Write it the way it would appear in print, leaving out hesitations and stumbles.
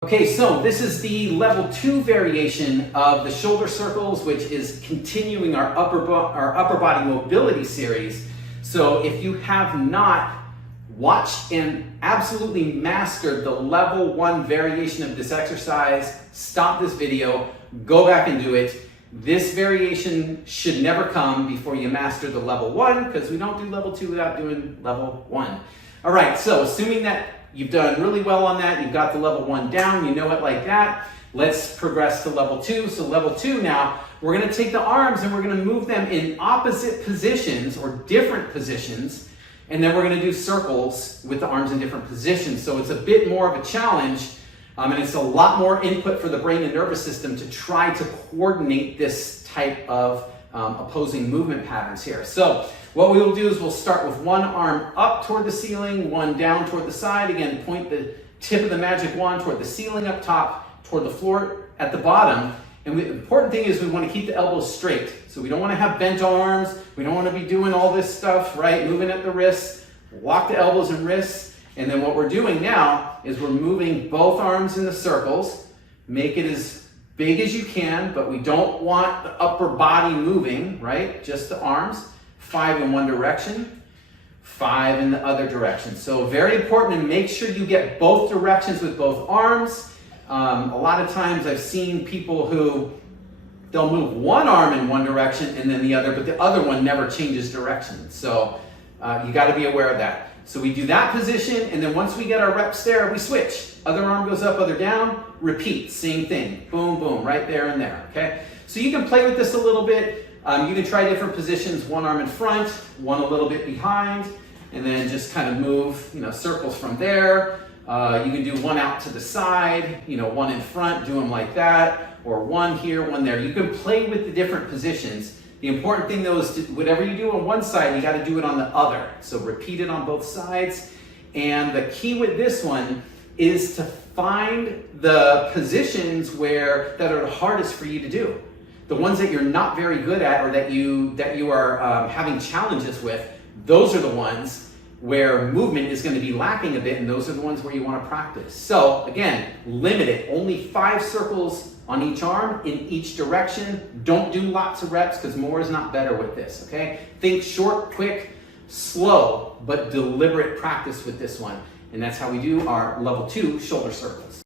Okay, so this is the level 2 variation of the shoulder circles, which is continuing our upper body mobility series. So if you have not watched and absolutely mastered the level 1 variation of this exercise, stop this video, go back and do it. This variation should never come before you master the level 1, because we don't do level 2 without doing level 1. All right, so assuming that you've done really well on that, you've got the level 1 down, you know it like that, let's progress to level 2. So level 2 now, we're gonna take the arms and we're gonna move them in opposite positions or different positions, and then we're gonna do circles with the arms in different positions. So it's a bit more of a challenge, and it's a lot more input for the brain and nervous system to try to coordinate this type of opposing movement patterns here. So what we will do is we'll start with one arm up toward the ceiling, one down toward the side. Again, point the tip of the magic wand toward the ceiling up top, toward the floor at the bottom. And the important thing is we want to keep the elbows straight. So we don't want to have bent arms. We don't want to be doing all this stuff, right? Moving at the wrists. Lock the elbows and wrists. And then what we're doing now is we're moving both arms in the circles. Make it as big as you can, but we don't want the upper body moving, right? Just the arms. 5 in one direction, 5 in the other direction. So very important to make sure you get both directions with both arms. A lot of times I've seen people who they'll move one arm in one direction and then the other, but the other one never changes direction. So you got to be aware of that. So we do that position, and then once we get our reps there, we switch. Other arm goes up, other down, repeat, same thing. Boom, boom, right there and there, okay? So you can play with this a little bit. You can try different positions, one arm in front, one a little bit behind, and then just kind of move, circles from there. You can do one out to the side, one in front, do them like that, or one here, one there. You can play with the different positions. The important thing though is whatever you do on one side, you got to do it on the other. So repeat it on both sides. And the key with this one is to find the positions that are the hardest for you to do. The ones that you're not very good at, or that you are having challenges with, those are the ones where movement is going to be lacking a bit, and those are the ones where you want to practice. So again, limit it. Only 5 circles on each arm in each direction. Don't do lots of reps, because more is not better with this, okay? Think short, quick, slow, but deliberate practice with this one. And that's how we do our level 2 shoulder circles.